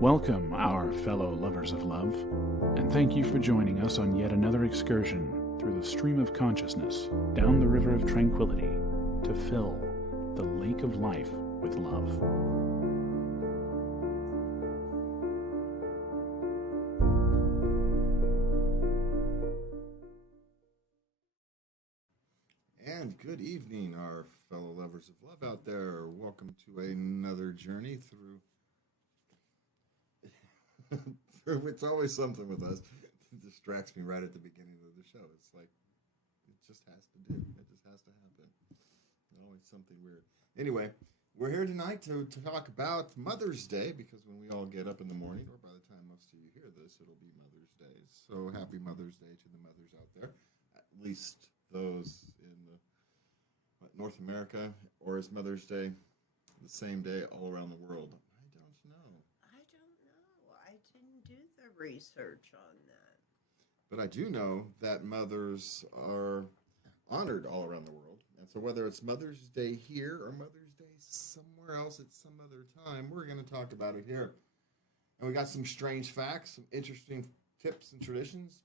Welcome, our fellow lovers of love, and thank you for joining us on yet another excursion through the stream of consciousness, down the river of tranquility, to fill the lake of life with love. And good evening, our fellow lovers of love out there. Welcome to another journey through it's always something with us. It distracts me right at the beginning of the show. It's like, it just has to do. It just has to happen. Always something weird. Anyway, we're here tonight to talk about Mother's Day, because when we all get up in the morning, or by the time most of you hear this, it'll be Mother's Day. So happy Mother's Day to the mothers out there. At least those in North America, or is Mother's Day the same day all around the world? I didn't do the research on that. But I do know that mothers are honored all around the world. And so whether it's Mother's Day here or Mother's Day somewhere else at some other time, we're going to talk about it here. And we got some strange facts, some interesting tips and traditions,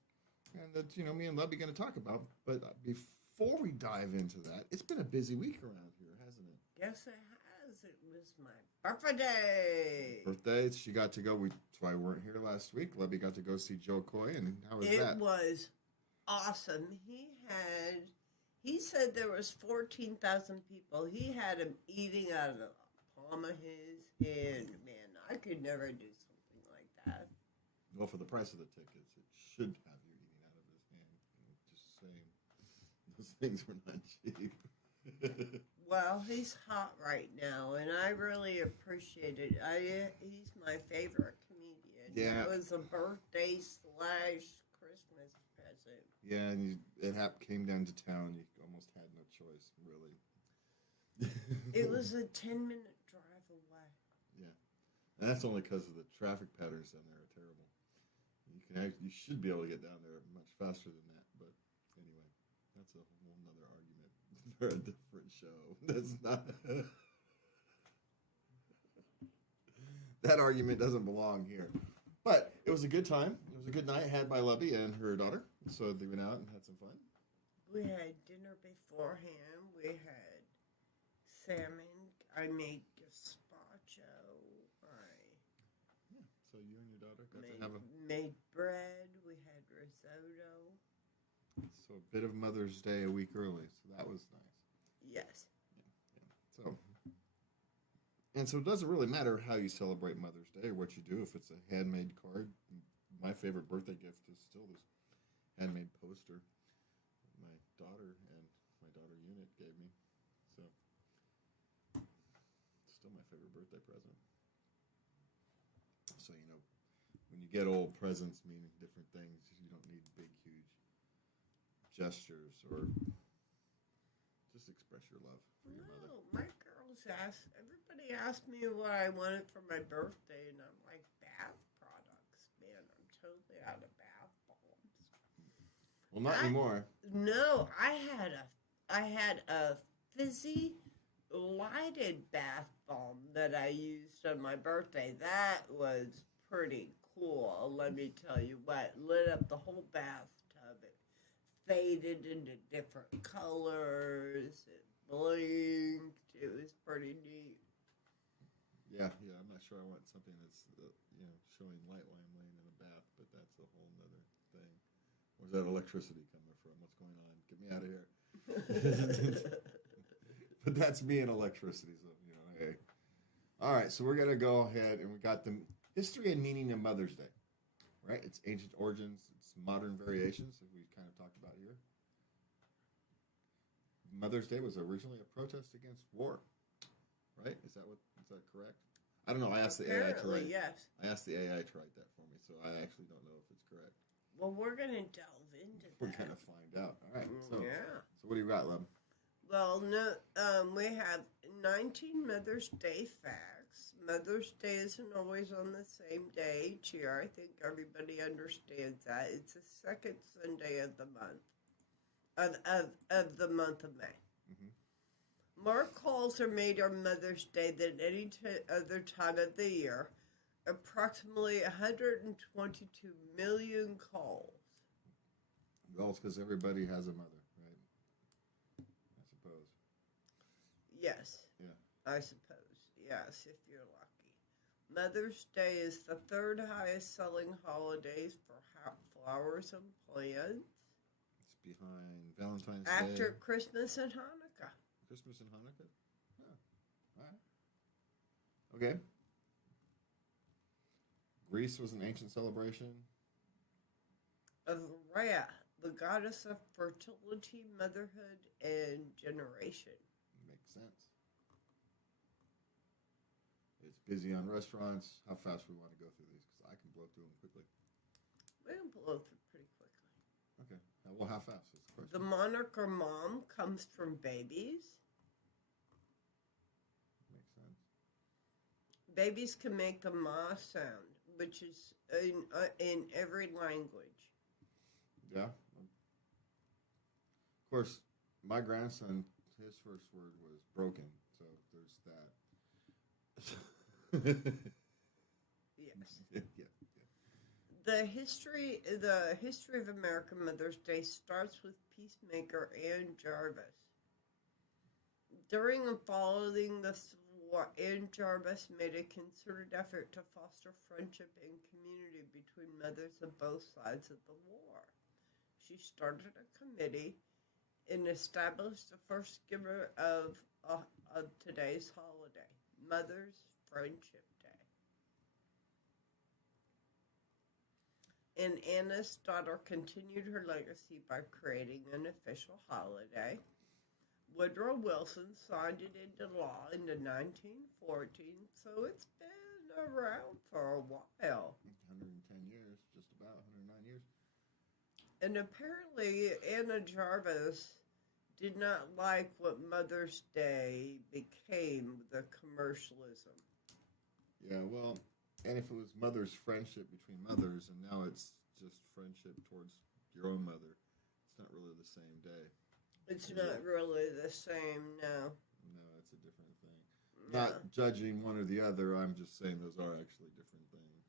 and that, me and Lubby are going to talk about. But before we dive into that, it's been a busy week around here, hasn't it? Yes, it has. It was my birthday. She got to go. That's why we weren't here last week. Lubby got to go see Joe Coy, and how was that? It was awesome. He said there was 14,000 people. He had them eating out of the palm of his hand. Man, I could never do something like that. Well, for the price of the tickets, it should have you eating out of his hand. Just saying, those things were not cheap. Well, he's hot right now, and I really appreciate it. He's my favorite comedian. Yeah. It was a birthday / Christmas present. Yeah, and it came down to town. You almost had no choice, really. It was a 10-minute drive away. Yeah, and that's only because of the traffic patterns down there are terrible. You should be able to get down there much faster than that, but anyway, that's a whole nother argument for a different show. That's not that argument doesn't belong here. But it was a good time. It was a good night had by Lubby and her daughter. So they went out and had some fun. We had dinner beforehand. We had salmon. I made gazpacho. Yeah. So you and your daughter got to made bread. We had risotto. So a bit of Mother's Day a week early. So that was nice. Yes. So it doesn't really matter how you celebrate Mother's Day or what you do. If it's a handmade card, my favorite birthday gift is still this handmade poster my daughter and my daughter Unit gave me. So it's still my favorite birthday present. So, when you get old, presents mean different things. You don't need big, huge gestures or just express your love for your mother. No, my girls everybody asked me what I wanted for my birthday, and I'm like, bath products. Man, I'm totally out of bath bombs. Well, not anymore. No, I had a fizzy lighted bath bomb that I used on my birthday. That was pretty cool. Let me tell you what, lit up the whole bathtub. It faded into different colors. It blinked. It was pretty neat. Yeah. I'm not sure I want something that's showing light while I'm laying in a bath, but that's a whole nother thing. Where's that electricity coming from? What's going on? Get me out of here. But that's me and electricity, so hey. All right, so we're gonna go ahead and we got the history and meaning of Mother's Day, right? Its ancient origins, its modern variations that we kind of talked about here. Mother's Day was originally a protest against war, right? Is that correct? I don't know. I asked the AI to write. Yes. I asked the AI to write that for me, so I actually don't know if it's correct. Well, we're gonna delve into that. We're gonna find out. All right. So what do you got, Lub? Well, no, we have 19 Mother's Day facts. Mother's Day isn't always on the same day each year. I think everybody understands that. It's the second Sunday of the month, of the month of May. Mm-hmm. More calls are made on Mother's Day than any other time of the year. approximately 122 million calls. Well, it's because everybody has a mother, right? I suppose. Yes, Yeah. I suppose. Yes, if you're lucky. Mother's Day is the third highest selling holiday for flowers and plants. It's behind Valentine's After Day. Christmas and Hanukkah. Christmas and Hanukkah? Huh. All right. Okay. Greece was an ancient celebration. Of Rhea, the goddess of fertility, motherhood, and generation. Makes sense. It's busy on restaurants. How fast we want to go through these? Because I can blow through them quickly. We can blow through pretty quickly. Okay. Well, how fast is the question? The monarch or mom comes from babies. Makes sense. Babies can make the ma sound, which is in every language. Yeah. Of course, my grandson, his first word was broken. So there's that. Yes. Yeah. The history of American Mother's Day starts with Peacemaker Ann Jarvis. During and following the Civil War, Ann Jarvis made a concerted effort to foster friendship and community between mothers of both sides of the war. She started a committee and established the first giver of today's holiday, Mother's Friendship Day. And Anna's daughter continued her legacy by creating an official holiday. Woodrow Wilson signed it into law in the 1914, so it's been around for a while. 110 years, just about 109 years. And apparently Anna Jarvis did not like what Mother's Day became, the commercialism. Yeah, well, and if it was mother's friendship between mothers, and now it's just friendship towards your own mother, it's not really the same day. It's not really the same, no. No, it's a different thing. No. Not judging one or the other, I'm just saying those are actually different things.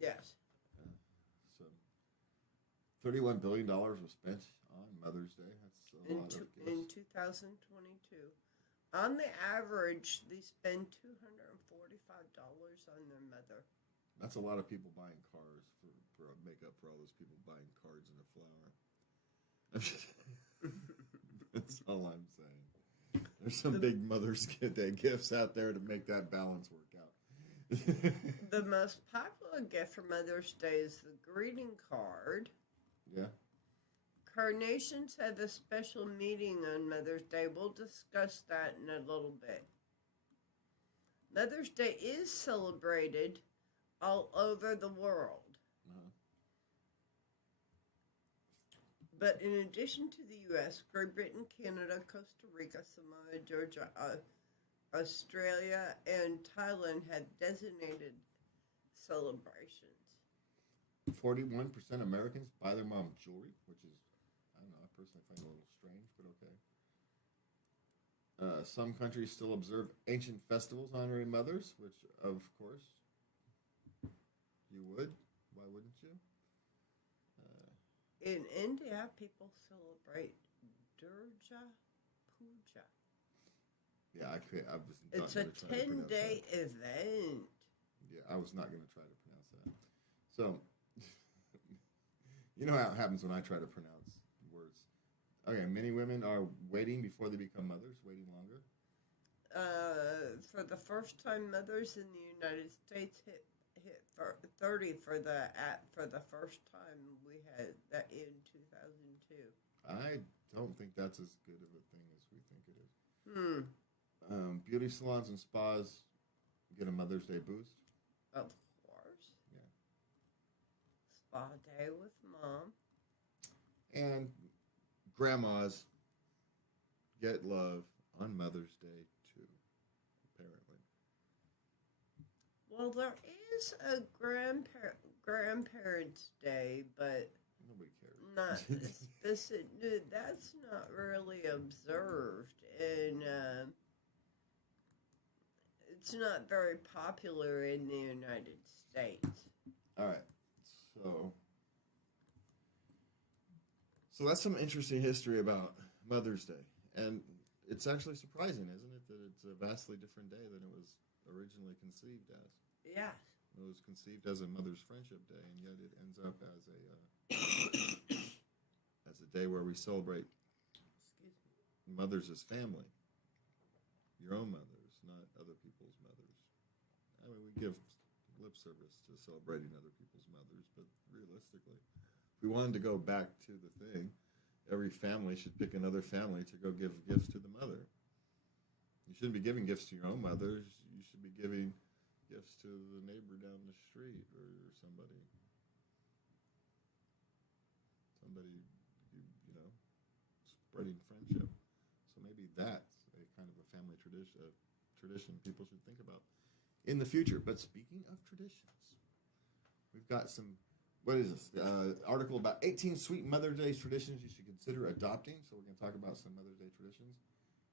Yes. So, $31 billion was spent on Mother's Day. That's a lot of gifts. In 2022. On the average, they spend $245 on their mother. That's a lot of people buying cars for makeup for all those people buying cards and a flower. That's all I'm saying. There's some big Mother's Day gifts out there to make that balance work out. The most popular gift for Mother's Day is the greeting card. Yeah. Carnations have a special meeting on Mother's Day. We'll discuss that in a little bit. Mother's Day is celebrated all over the world. Uh-huh. But in addition to the U.S., Great Britain, Canada, Costa Rica, Samoa, Georgia, Australia, and Thailand have designated celebrations. 41% Americans buy their mom jewelry, which is, I don't know, I personally find it a little strange, but okay. Some countries still observe ancient festivals honoring mothers, which, of course, you would. Why wouldn't you? In India, people celebrate Durga Puja. Yeah, I was not It's a going to try to pronounce 10-day that. event. Yeah, I was not going to try to pronounce that. So, you know how it happens when I try to pronounce words. Okay, many women are waiting before they become mothers, waiting longer. For the first time, mothers in the United States hit 30 for the first time we had that in 2002. I don't think that's as good of a thing as we think it is. Beauty salons and spas get a Mother's Day boost. Of course. Yeah. Spa day with mom. And grandmas get love on Mother's Day too, apparently. Well, there is a grandparents' day, but Nobody cares. not specific. That's not really observed, and It's not very popular in the United States. All right. So that's some interesting history about Mother's Day. And it's actually surprising, isn't it, that it's a vastly different day than it was originally conceived as. Yeah. It was conceived as a Mother's Friendship Day, and yet it ends up as a day where we celebrate mothers as family. Your own mothers, not other people's mothers. I mean, we give lip service to celebrating other people's mothers, but realistically, if we wanted to go back to the thing, every family should pick another family to go give gifts to the mother. You shouldn't be giving gifts to your own mothers. You should be giving gifts to the neighbor down the street or somebody. You know, spreading friendship. So maybe that's a kind of a family tradition people should think about in the future. But speaking of traditions, we've got some, what is this? Article about 18 sweet Mother's Day traditions you should consider adopting. So we're going to talk about some Mother's Day traditions.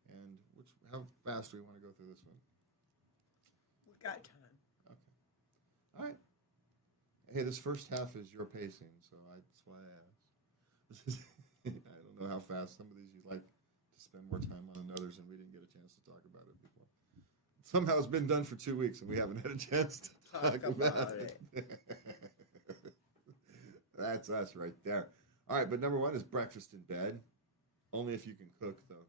And how fast do we want to go through this one? We got time. Okay. All right. Hey, this first half is your pacing, so that's why I asked. I don't know how fast. Some of these you'd like to spend more time on than others, and we didn't get a chance to talk about it before. Somehow it's been done for 2 weeks, and we haven't had a chance to talk about it. That's us right there. All right, but number one is breakfast in bed. Only if you can cook, though.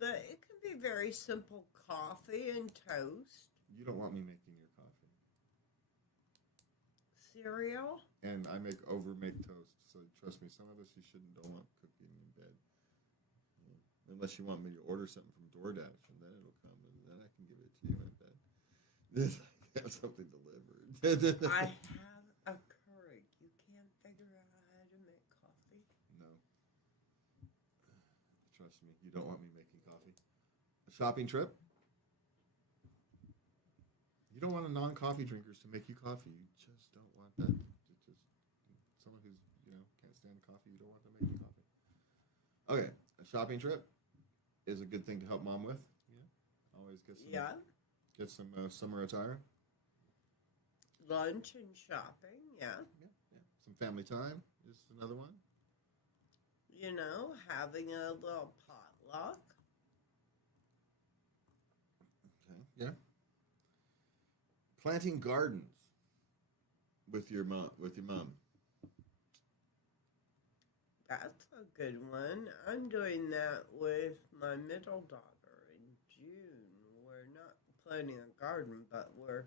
But it can be very simple coffee and toast. You don't want me making your coffee. Cereal? And I make toast, so trust me, some of us don't want cooking in bed. Unless you want me to order something from DoorDash, and then it'll come, and then I can give it to you in bed. I have something delivered. I have a Keurig. You can't figure out how to make coffee? No. Trust me, you don't want me making coffee. A shopping trip? You don't want non-coffee drinkers to make you coffee. You just don't want that. Just someone who's, can't stand coffee, you don't want them making coffee. Okay, a shopping trip is a good thing to help mom with. Yeah. Always get some summer attire. Lunch and shopping, yeah. Some family time is another one. Having a little potluck. Okay, yeah. Planting gardens with your mom. That's a good one. I'm doing that with my middle daughter in June. We're not planting a garden, but we're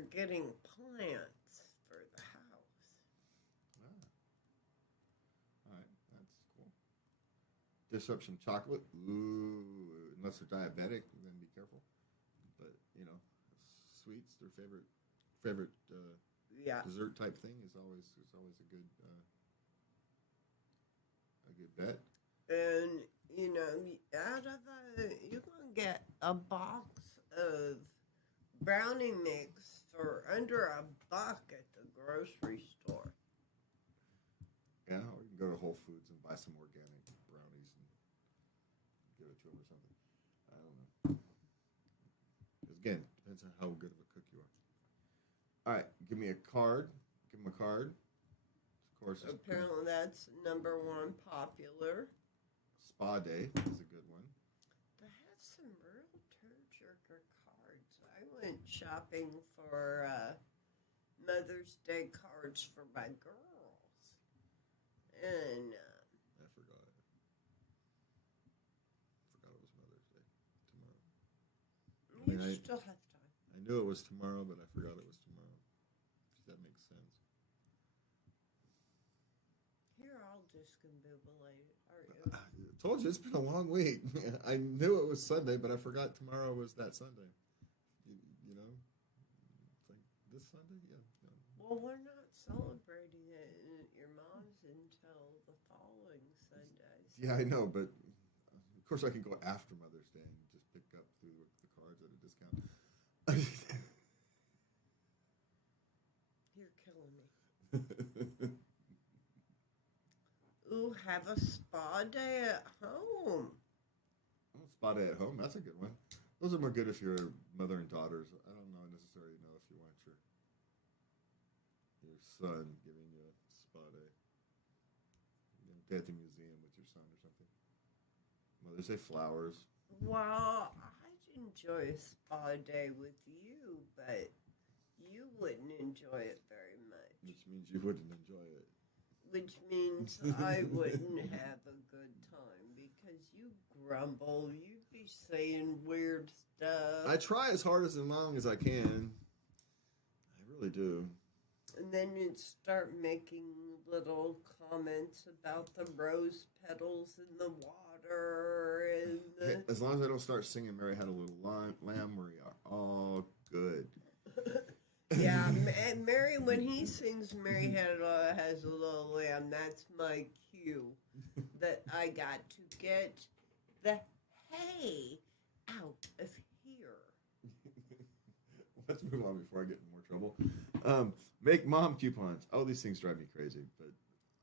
getting plants for the house. All right, that's cool. Dish up some chocolate. Ooh, unless they're diabetic, then be careful. But sweets, their favorite dessert type thing is always a good bet. And you can get a box of brownie mix for under $1 at the grocery store. Yeah, or you can go to Whole Foods and buy some organic brownies and give it to them or something. I don't know. Because again, depends on how good of a cook you are. All right, give me a card. Give them a card. Of course. Apparently, that's number one popular. Spa day is a good one. They have some real tearjerker cards. I went shopping for Mother's Day cards for my girls, and I forgot. It was Mother's Day tomorrow. You still have time. I knew it was tomorrow, but I forgot it was tomorrow. That makes sense. You're all discombobulated, are you? I told you, it's been a long week. I knew it was Sunday, but I forgot tomorrow was that Sunday. It's like this Sunday? Yeah. Well, we're not celebrating it at your mom's until the following Sunday. Yeah, I know, but of course I can go after Mother's Day and just pick up through the cards at a discount. You're killing me. Ooh, have a spa day at home. Spa day at home, that's a good one. Those are more good if you're mother and daughters. I don't know necessarily know if you want your son giving you a spa day. You know, day at the museum with your son or something. Mother's Day flowers. Well, I'd enjoy a spa day with you, but you wouldn't enjoy it very much. Which means you wouldn't enjoy it. Which means I wouldn't have a good time because you grumble. You'd be saying weird stuff. I try as hard as long as I can. I really do. And then you'd start making little comments about the rose petals in the water. And Hey, as long as I don't start singing Mary Had a Little Lamb, we are all good. Yeah, and Mary, when he sings Mary has a little lamb, that's my cue that I got to get the hay out of here. Let's move on before I get in more trouble. Make mom coupons. Oh, these things drive me crazy, but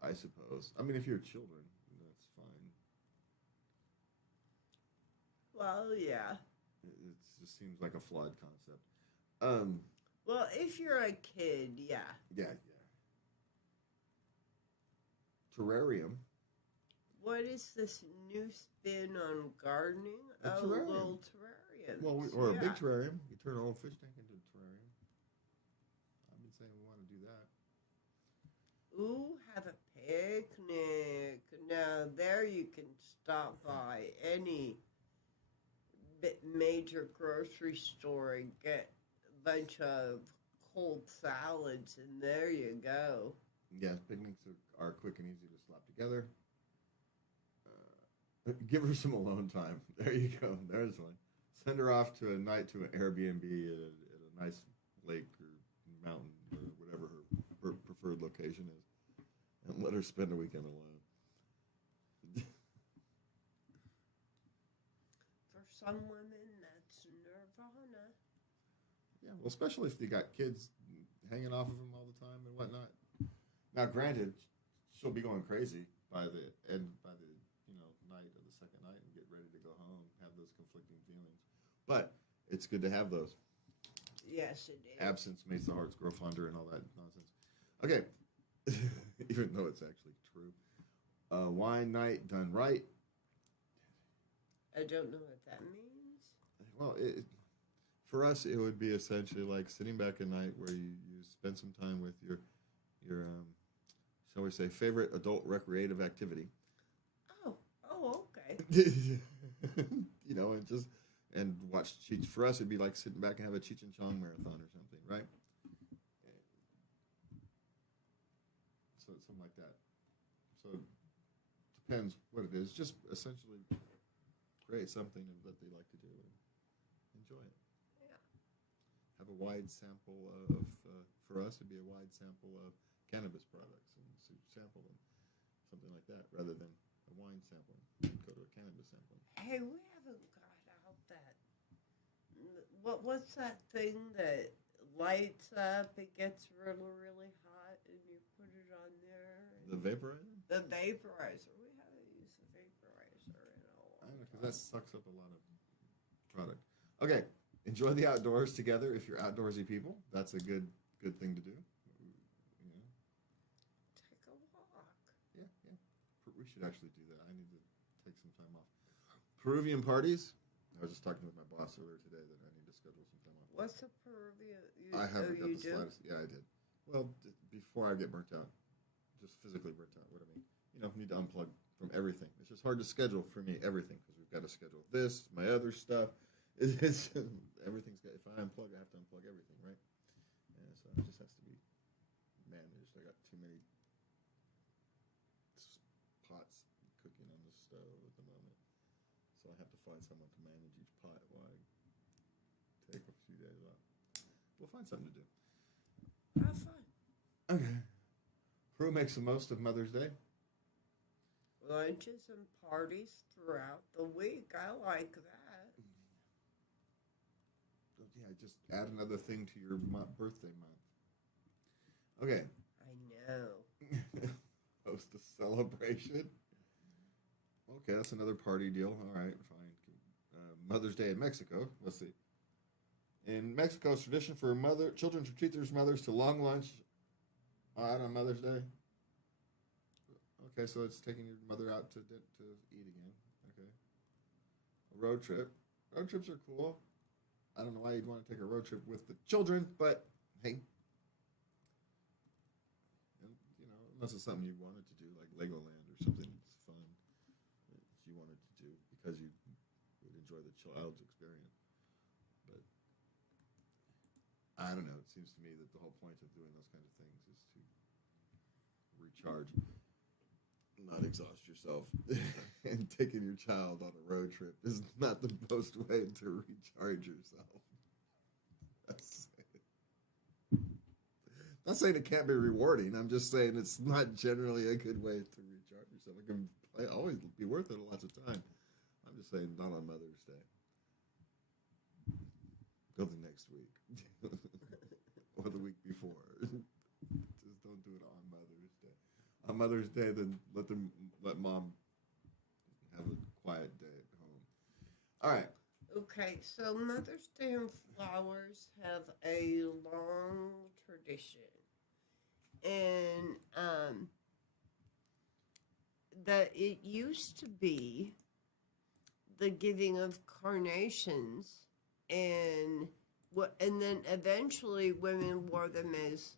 I suppose. I mean, if you're children, that's fine. Well, yeah. It just seems like a flawed concept. Well, if you're a kid, yeah. Yeah. Terrarium. What is this new spin on gardening? A terrarium. Little terrarium. Well, or a big terrarium. You turn an old fish tank into a terrarium. I've been saying we want to do that. Ooh, have a picnic. Now, there you can stop by any major grocery store and get a bunch of cold salads, and there you go. Yeah, picnics are quick and easy to slap together. Give her some alone time. There you go. There's one. Send her off to a night to an Airbnb at a nice lake or mountain or whatever her preferred location is, and let her spend a weekend alone. For some women, that's nirvana. Yeah, well, especially if you got kids hanging off of them all the time and whatnot. Now, granted, she'll be going crazy by the night of the second night and get ready to go home, have those conflicting feelings. But it's good to have those. Yes, it is. Absence makes the hearts grow fonder and all that nonsense. Okay, even though it's actually true. Wine night done right. I don't know what that means. Well, for us, it would be essentially like sitting back at night where you spend some time with your shall we say, favorite adult recreative activity. Oh, okay. and watch Cheech. For us, it'd be like sitting back and have a Cheech and Chong marathon or something, right? So something like that. So it depends what it is. Just essentially create something that they like to do and enjoy it. Yeah. Have a wide sample of, for us, it'd be a wide sample of cannabis products and sample them, something like that, rather than a wine sampling. Go to a cannabis sampling. Hey, we haven't got out that. What's that thing that lights up? It gets really, really hot, and you put it on there. The vaporizer? The vaporizer. We haven't used the vaporizer in a while. I don't know, because that sucks up a lot of product. Okay, enjoy the outdoors together. If you're outdoorsy people, that's a good thing to do. Take a walk. Yeah. We should actually do that. I need to take some time off. Peruvian parties. I was just talking with my boss earlier today that I need to schedule some time off. What's a Peruvian? I haven't got you the do? slightest. Yeah, I did. Well, before I get burnt out, just physically burnt out. What I mean, need to unplug from everything. It's just hard to schedule for me everything because we've got to schedule this, my other stuff. It's everything's got. If I unplug, I have to unplug everything, right? Yeah, so it just has to be managed. I got too many pots cooking on the stove at the moment, so I have to find someone to manage each pot while I take a few days off. We'll find something to do. Have fun. Okay. Crew makes the most of Mother's Day. Lunches and parties throughout the week. I like that. Yeah, just add another thing to your birthday month. Okay. I know. Host a celebration. Okay, that's another party deal. All right, fine. Mother's Day in Mexico. Let's see. In Mexico, it's tradition for children to treat their mothers to long lunch on Mother's Day. Okay, so it's taking your mother out to eat again. Okay. A road trip. Road trips are cool. I don't know why you'd want to take a road trip with the children, but hey. And, unless it's something you wanted to do, like Legoland or something that's fun that you wanted to do because you would enjoy the child's experience. But I don't know. It seems to me that the whole point of doing those kinds of things is to recharge, not exhaust yourself. And taking your child on a road trip is not the most way to recharge yourself. Not saying it can't be rewarding. I'm just saying it's not generally a good way to recharge yourself. It can always be worth it lots of time. I'm just saying not on Mother's Day. Go the next week. Or the week before. Just don't do it on Mother's Day. On Mother's Day, then let mom have a quiet day at home. All right. Okay, so Mother's Day and flowers have a long tradition. And that it used to be the giving of carnations, and then eventually women wore them as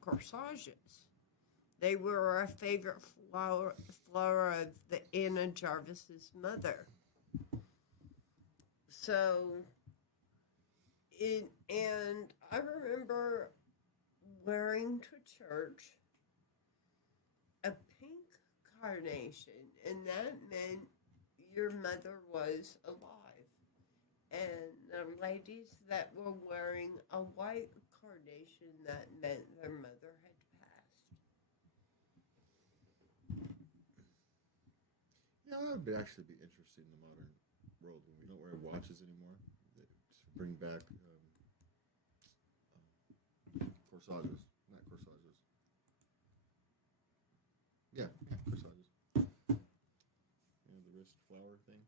corsages. They were a favorite flower of the Anna Jarvis's mother. So, and I remember wearing to church a pink carnation, and that meant your mother was alive. And the ladies that were wearing a white carnation, that meant their mother had passed. Yeah, that would actually be interesting in the modern world when we don't wear watches anymore. To bring back corsages, not corsages. Yeah, corsages. The wrist flower thing.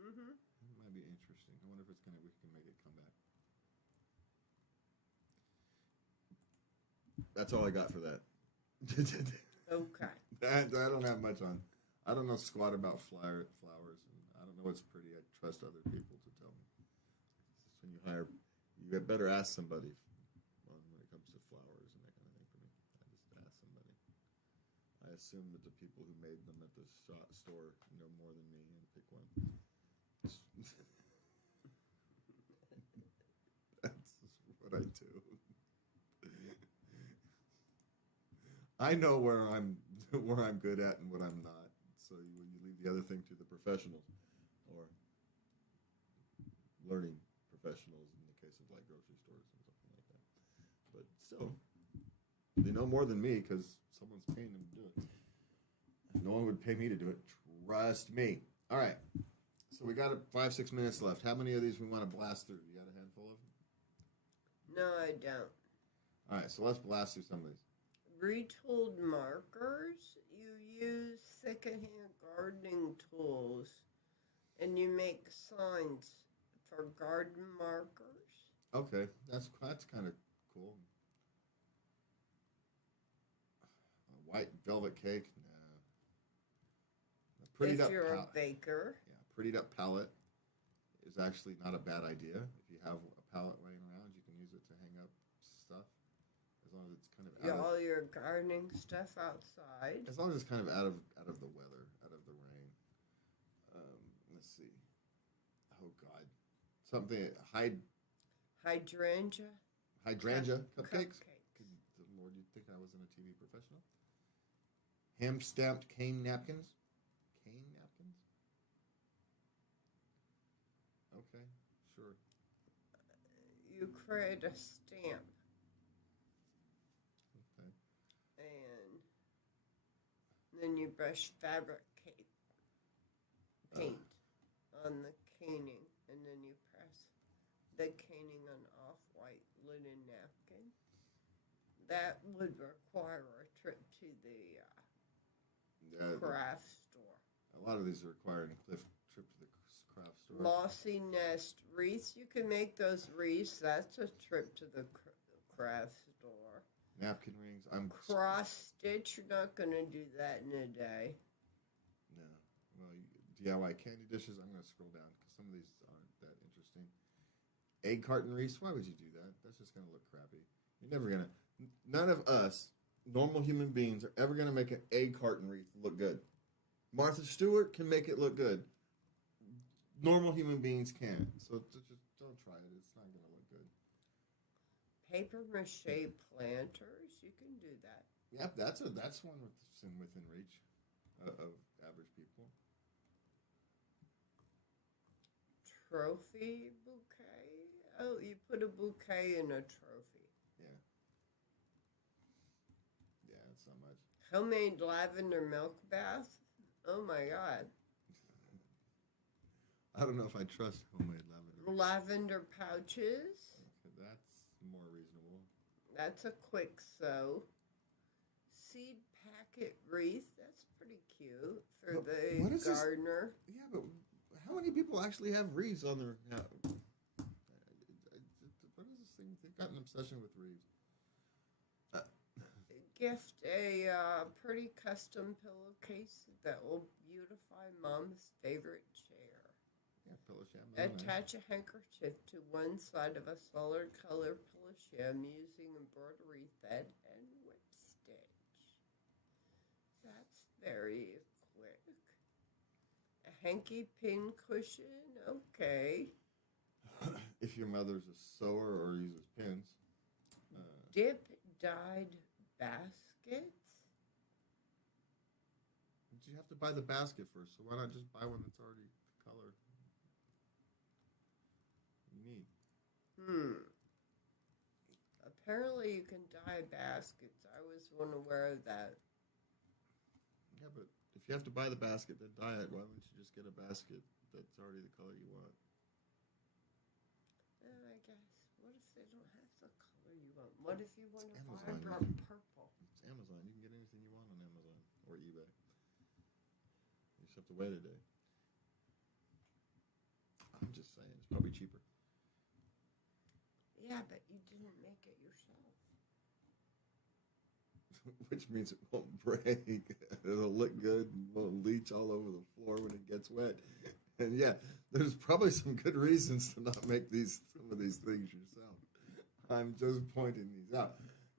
Mm-hmm. It might be interesting. I wonder if we can make it come back. That's all I got for that. Okay. I don't have much on. I don't know squat about flowers, and I don't know what's pretty. I trust other people to tell me. It's just when you better ask somebody when it comes to flowers and that kind of thing for me. I just ask somebody. I assume that the people who made them at the store know more than me and pick one. That's what I do. I know where I'm good at and what I'm not. So you leave the other thing to the professionals, or learning professionals in the case of like grocery stores and something like that. But still, they know more than me because someone's paying them to do it. No one would pay me to do it. Trust me. All right. So we got 5-6 minutes left. How many of these we want to blast through? You got a handful of them? No, I don't. All right. So let's blast through some of these. Retooled markers. You use secondhand gardening tools, and you make signs for garden markers. Okay, that's kind of cool. A white velvet cake. Nah. A prettied If up you're a baker. Yeah, prettied up palette is actually not a bad idea. If you have a palette laying around, you can use it to hang up stuff. As long as it's kind of All your gardening stuff outside. As long as it's kind of out of the weather, out of the rain. Let's see. Oh God, something Hydrangea cupcakes. Good Lord, you'd think I wasn't a TV professional. Hand stamped cane napkins. Cane napkins. Okay, sure. You create a stamp. Then you brush fabric paint on the caning, and then you press the caning on off-white linen napkin. That would require a trip to the craft store. A lot of these are requiring a trip to the craft store. Mossy nest wreaths. You can make those wreaths. That's a trip to the craft store. Napkin rings. I'm Cross stitch. You're not gonna do that in a day. No. Well, DIY candy dishes. I'm going to scroll down because some of these aren't that interesting. Egg carton wreaths. Why would you do that? That's just going to look crappy. You're never going to. None of us, normal human beings, are ever going to make an egg carton wreath look good. Martha Stewart can make it look good. Normal human beings can't. So just don't try it. It's not going to look good. Paper mache planters. You can do that. Yep, that's one within reach of average people. Trophy bouquet. Oh, you put a bouquet in a trophy. Yeah. Yeah, it's not much. Homemade lavender milk bath. Oh my God. I don't know if I trust homemade lavender. Lavender pouches. That's more reasonable. That's a quick sew. Seed packet wreath. That's pretty cute for But the what is this? gardener. Yeah, but how many people actually have wreaths on their? What is this thing? They've got an obsession with wreaths. Gift a pretty custom pillowcase that will beautify Mom's favorite chair. Yeah, pillow sham. Attach a handkerchief to one side of a solid color pillow sham using embroidery thread and whip stitch. That's very quick. A hanky pin cushion. Okay. If your mother's a sewer or uses pins. Dip dyed baskets. But you have to buy the basket first, so why not just buy one that's already the color you need? Apparently you can dye baskets. I was unaware of that. Yeah, but if you have to buy the basket, then dye it. Why wouldn't you just get a basket that's already the color you want? I guess. What if they don't have the color you want? What if you want a Amazon, vibrant purple? It's Amazon. You can get anything you want on Amazon or eBay. You just have to wait a day. I'm just saying, it's probably cheaper. Yeah, but you didn't make it yourself. Which means it won't break. It'll look good and won't leach all over the floor when it gets wet. And yeah, there's probably some good reasons to not make some of these things yourself. I'm just pointing these out.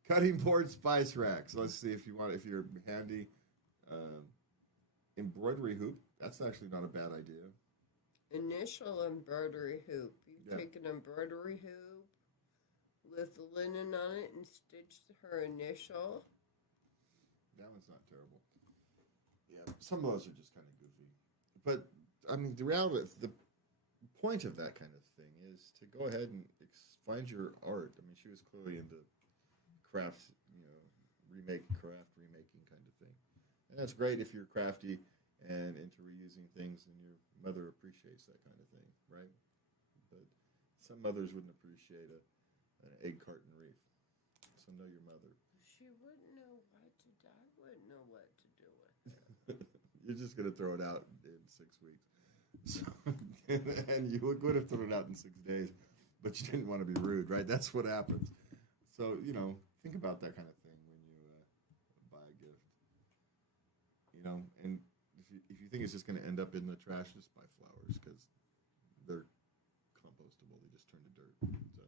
Cutting board spice racks. Let's see if you're handy. Embroidery hoop. That's actually not a bad idea. Initial embroidery hoop. You Yeah. take an embroidery hoop with linen on it and stitch her initial. That one's not terrible. Yeah, some of those are just kind of goofy. But, I mean, the point of that kind of thing is to go ahead and find your art. I mean, she was clearly into crafts, remaking kind of thing. And that's great if you're crafty and into reusing things and your mother appreciates that kind of thing, right? But some mothers wouldn't appreciate an egg carton wreath. So know your mother. She wouldn't know what to do. I wouldn't know what to do with it. You're just going to throw it out in 6 weeks. So, and you would have thrown it out in 6 days, but you didn't want to be rude, right? That's what happens. So, think about that kind of thing when you buy a gift. And if you think it's just going to end up in the trash, just buy flowers because they're compostable. They just turn to dirt. So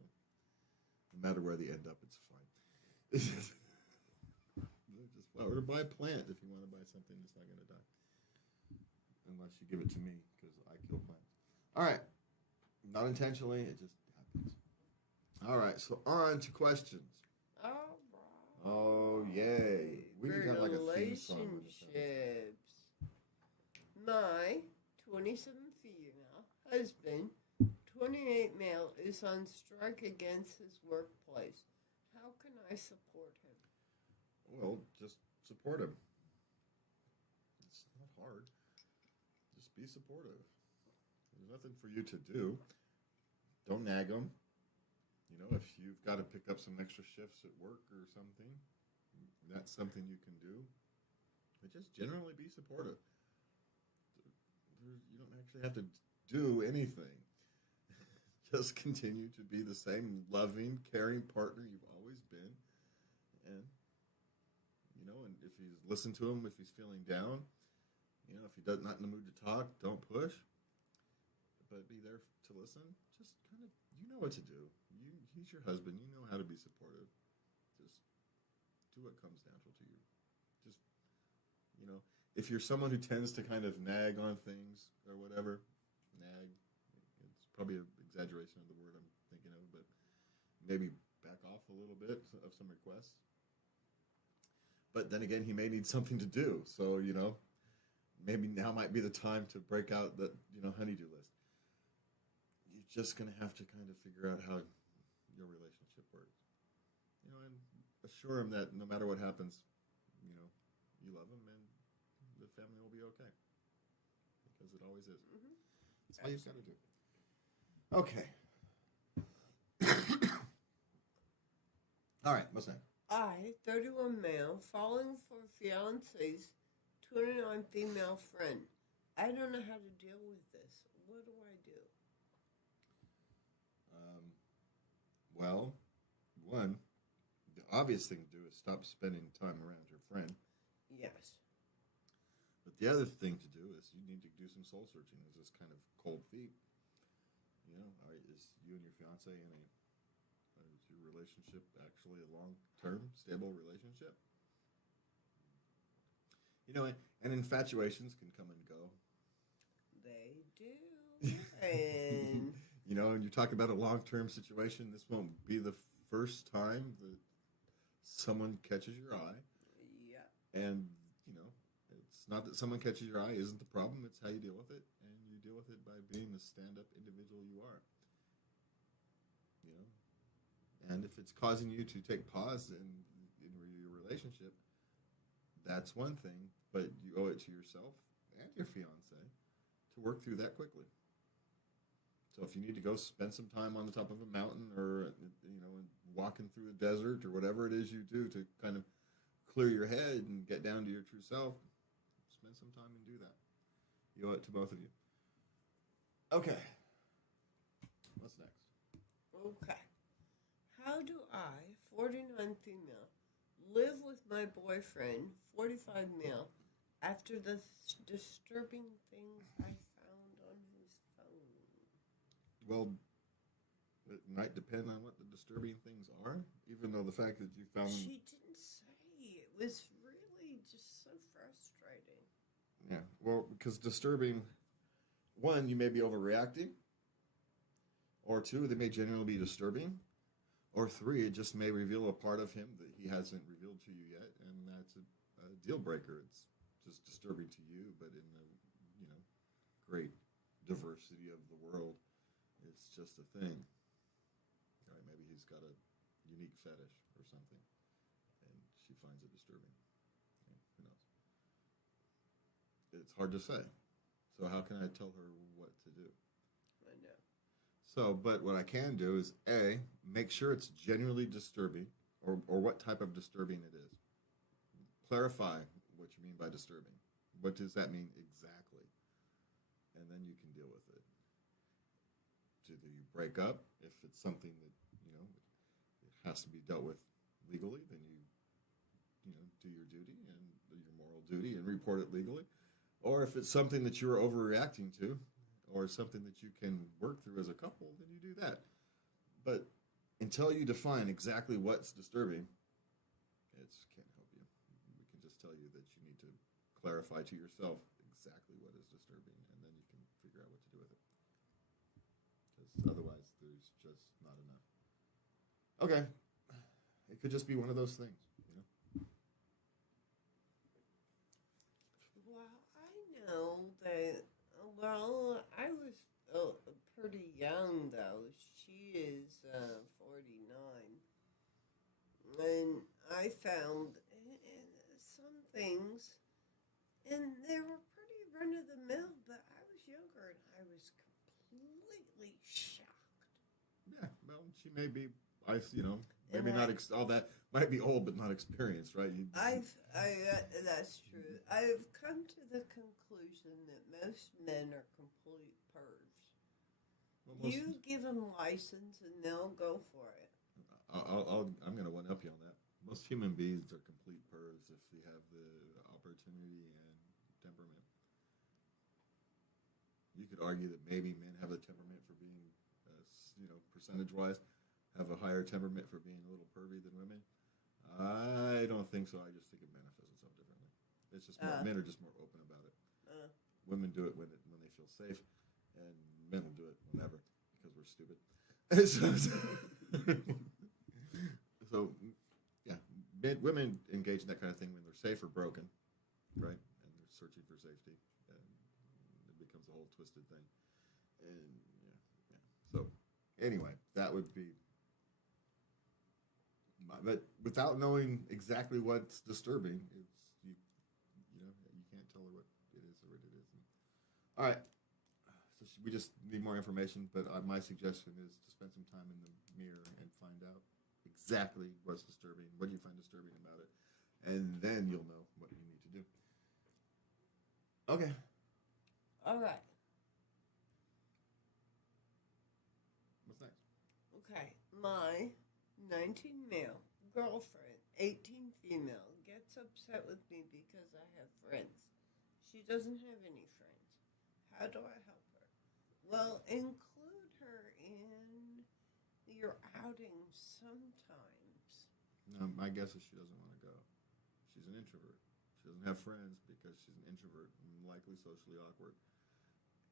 no matter where they end up, it's fine. They're just flower. Or buy a plant if you want to buy something that's not going to die. Unless you give it to me because I kill plants. All right. Not intentionally. It just happens. All right. So on to questions. All right. Oh, yay. We need to have like a theme song. Relationships. My 27 female husband, 28 male, is on strike against his workplace. How can I support him? Well, just support him. It's not hard. Just be supportive. There's nothing for you to do. Don't nag him. If you've got to pick up some extra shifts at work or something, that's something you can do. But just generally be supportive. You don't actually have to do anything. Just continue to be the same loving, caring partner you've always been. And, and if you listen to him, if he's feeling down, if he does not in the mood to talk, don't push. But be there to listen. Just kind of, you know what to do. He's your husband. You know how to be supportive. Just do what comes natural to you. Just, if you're someone who tends to kind of nag on things or whatever, nag, it's probably an exaggeration of the word I'm thinking of, but maybe back off a little bit of some requests. But then again, he may need something to do. So, maybe now might be the time to break out the, honey-do list. You're just going to have to kind of figure out how your relationship works. And assure him that no matter what happens, you love him and the family will be okay. Because it always is. Mm-hmm. That's all you've got to do. Okay. All right, what's next? I, 31 male, falling for fiance's 29 female friend. I don't know how to deal with this. What do I do? Well, one, the obvious thing to do is stop spending time around your friend. Yes. But the other thing to do is you need to do some soul searching. Is this kind of cold feet? Is you and your fiance is your relationship actually a long-term, stable relationship? And infatuations can come and go. They do. And and you talk about a long-term situation, this won't be the first time that someone catches your eye. Yeah. And, it's not that someone catches your eye isn't the problem, it's how you deal with it. And you deal with it by being the stand-up individual you are. And if it's causing you to take pause in your relationship, that's one thing, but you owe it to yourself and your fiance to work through that quickly. So if you need to go spend some time on the top of a mountain or, walking through the desert or whatever it is you do to kind of clear your head and get down to your true self, spend some time and do that. You owe it to both of you. Okay. What's next? Okay. How do I, 49 female, live with my boyfriend, 45 male, after the disturbing things I found on his phone? Well, it might depend on what the disturbing things are, even though the fact that you found them... She didn't say. It was really just so frustrating. Yeah, well, because disturbing, one, you may be overreacting, or two, they may genuinely be disturbing, or three, it just may reveal a part of him that he hasn't revealed to you yet, and that's a deal breaker. It's just disturbing to you, but in the great diversity of the world, it's just a thing. Maybe he's got a unique fetish or something, and she finds it disturbing. Who knows? It's hard to say. So how can I tell her what to do? I know. So, but what I can do is, A, make sure it's genuinely disturbing, or what type of disturbing it is. Clarify what you mean by disturbing. What does that mean exactly? And then you can deal with it. Do you break up? If it's something that, it has to be dealt with legally, then you do your duty and your moral duty and report it legally. Or if it's something that you're overreacting to, or something that you can work through as a couple, then you do that. But until you define exactly what's disturbing, it can't help you. We can just tell you that you need to clarify to yourself exactly what is disturbing, and then you can figure out what to do with it. Because otherwise, there's just not enough. Okay. It could just be one of those things, Well, I know that, I was pretty young, though. She is 49. And I found some things, and they were pretty run-of-the-mill, but I was younger, and I was completely shocked. Yeah, well, she may be, maybe not all that, might be old, but not experienced, right? That's true. I've come to the conclusion that most men are complete pervs. Well, most, You give them license and they'll go for it. I'm going to one up you on that. Most human beings are complete pervs if they have the opportunity and temperament. You could argue that maybe men have a temperament for being, percentage-wise, have a higher temperament for being a little pervy than women. I don't think so. I just think it manifests itself differently. It's just more, men are just more open about it. Women do it when they feel safe, and men will do it whenever because we're stupid. So, yeah, women engage in that kind of thing when they're safe or broken, right? And they're searching for safety, and it becomes a whole twisted thing. And yeah. So, anyway, that would be. But without knowing exactly what's disturbing, you can't tell her what it is or what it isn't. All right. So we just need more information, but my suggestion is to spend some time in the mirror and find out exactly what's disturbing, what you find disturbing about it, and then you'll know what you need to do. Okay. All right. What's next? Okay. My 19 male girlfriend, 18 female, gets upset with me because I have friends. She doesn't have any friends. How do I help her? Well, include her in your outings sometimes. My guess is she doesn't want to go. She's an introvert. She doesn't have friends because she's an introvert and likely socially awkward.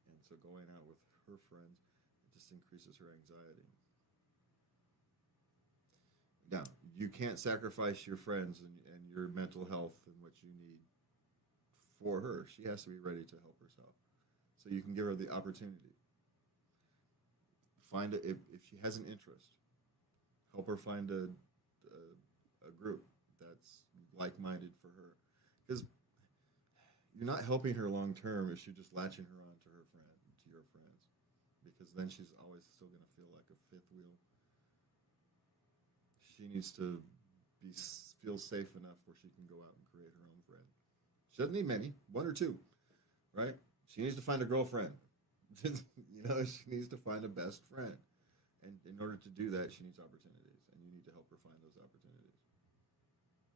And so going out with her friends just increases her anxiety. Now, you can't sacrifice your friends and your mental health and what you need for her. She has to be ready to help herself. So you can give her the opportunity. Find it if she has an interest. Help her find a group that's like-minded for her. Because you're not helping her long-term if you're just latching her on to your friends. Because then she's always still going to feel like a fifth wheel. She needs to feel safe enough where she can go out and create her own friend. She doesn't need many, one or two, right? She needs to find a girlfriend. She needs to find a best friend. And in order to do that, she needs opportunities, and you need to help her find those opportunities.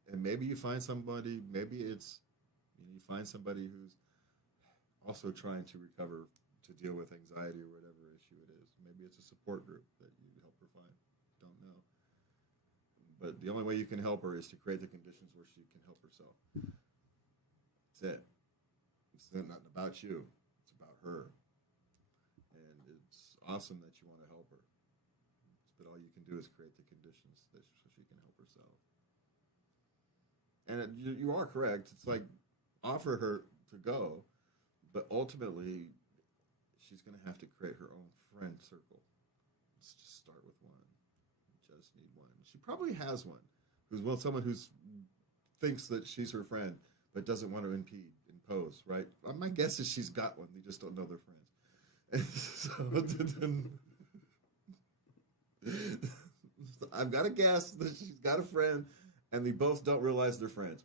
And maybe you find somebody, you find somebody who's also trying to recover, to deal with anxiety or whatever issue it is. Maybe it's a support group that you help her find. Don't know. But the only way you can help her is to create the conditions where she can help herself. That's it. It's not about you. It's about her. And it's awesome that you want to help her. But all you can do is create the conditions so she can help herself. And you are correct. It's like offer her to go, but ultimately she's going to have to create her own friend circle. Let's just start with one. Just need one. She probably has one. Someone who thinks that she's her friend, but doesn't want to impose, right? My guess is she's got one. They just don't know they're friends. So I've got to guess that she's got a friend, and they both don't realize they're friends,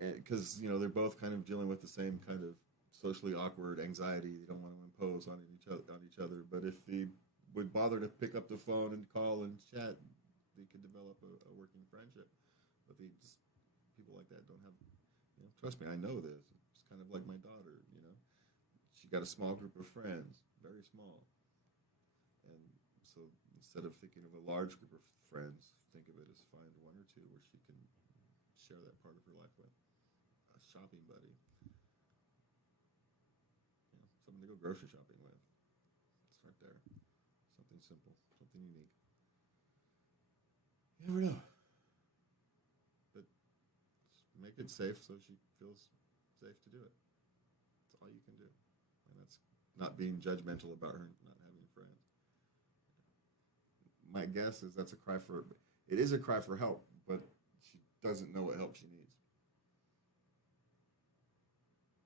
because they're both kind of dealing with the same kind of socially awkward anxiety. They don't want to impose on each other. But if they would bother to pick up the phone and call and chat, they could develop a working friendship. But people like that don't have. Trust me, I know this. It's kind of like my daughter. She got a small group of friends, very small, and so instead of thinking of a large group of friends, think of it as find one or two where she can share that part of her life with. A shopping buddy. Someone to go grocery shopping with. It's right there. Something simple, something unique. You never know. But make it safe so she feels safe to do it. That's all you can do. And that's not being judgmental about her not having friends. My guess is it is a cry for help, but she doesn't know what help she needs.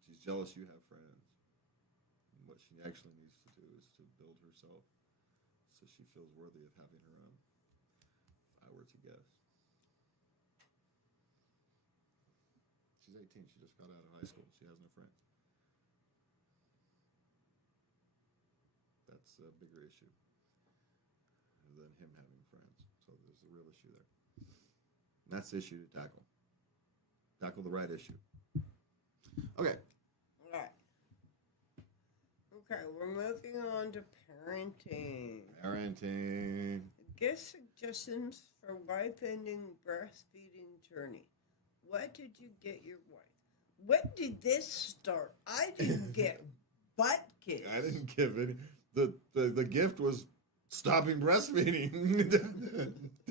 She's jealous you have friends. And what she actually needs to do is to build herself so she feels worthy of having her own, if I were to guess. She's 18. She just got out of high school. She has no friends. That's That's a bigger issue than him having friends. So there's a real issue there. And that's the issue to tackle. Tackle the right issue. Okay. All right. Okay, we're moving on to parenting. Parenting. Give suggestions for wife-ending breastfeeding journey. What did you get your wife? When did this start? I didn't get butt kiss. I didn't give any. The gift was stopping breastfeeding.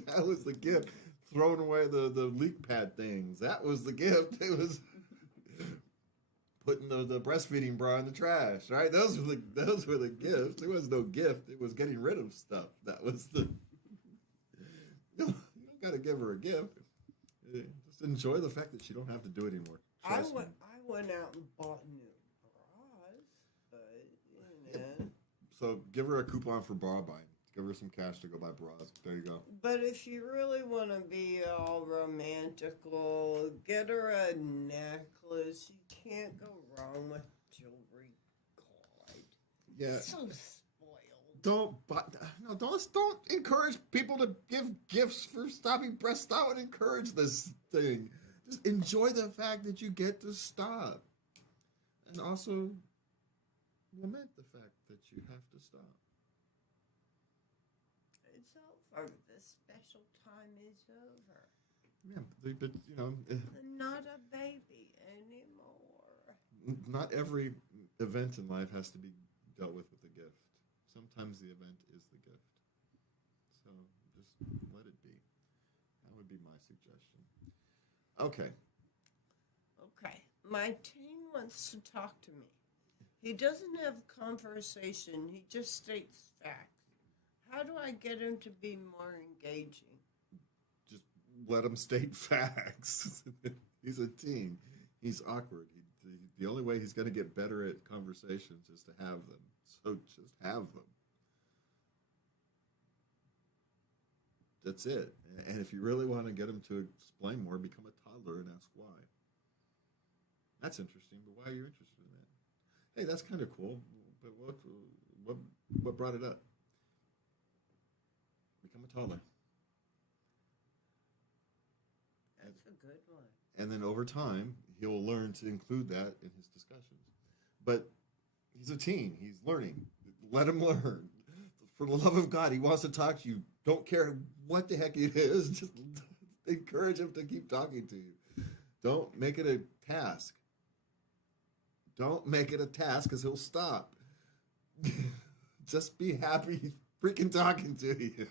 That was the gift. Throwing away the leak pad things. That was the gift. It was putting the breastfeeding bra in the trash. Right? Those were the gifts. There was no gift. It was getting rid of stuff. That was the. You don't got to give her a gift. Just enjoy the fact that she don't have to do it anymore. I went out and bought new bras, but you know. So give her a coupon for bra buying. Give her some cash to go buy bras. There you go. But if you really want to be all romantical, get her a necklace. You can't go wrong with jewelry. God. Yeah. So spoiled. Don't encourage people to give gifts for stopping breast. Don't encourage this thing. Just enjoy the fact that you get to stop. And also lament the fact that you have to stop. It's over. The special time is over. Yeah, but you know, I'm not a baby anymore. not every event in life has to be dealt with a gift. Sometimes the event is the gift. So just let it be. That would be my suggestion. Okay. Okay. My teen wants to talk to me. He doesn't have conversation. He just states facts. How do I get him to be more engaging? Just let him state facts. He's a teen. He's awkward. The only way he's going to get better at conversations is to have them. So just have them. That's it. And if you really want to get him to explain more, become a toddler and ask why. That's interesting, but why are you interested in that? Hey, that's kind of cool, but what brought it up? Become a toddler. That's a good one. And then over time, he'll learn to include that in his discussions. But he's a teen. He's learning. Let him learn. For the love of God, he wants to talk to you. Don't care what the heck it is. Just encourage him to keep talking to you. Don't make it a task. Don't make it a task because he'll stop. Just be happy he's freaking talking to you.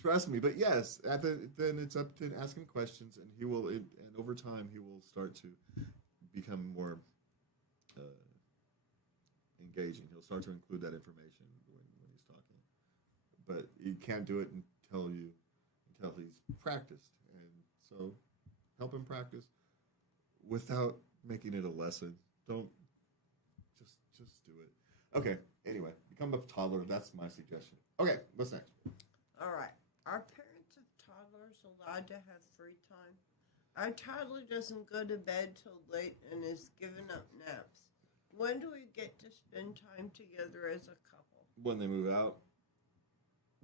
Trust me. But yes, then it's up to ask him questions, and he will. And over time, he will start to become more engaging. He'll start to include that information when he's talking. But he can't do it until he's practiced, and so help him practice without making it a lesson. Don't just do it. Okay. Anyway, become a toddler. That's my suggestion. Okay. What's next? All right. Are parents of toddlers allowed to have free time? Our toddler doesn't go to bed till late and is giving up naps. When do we get to spend time together as a couple? When they move out.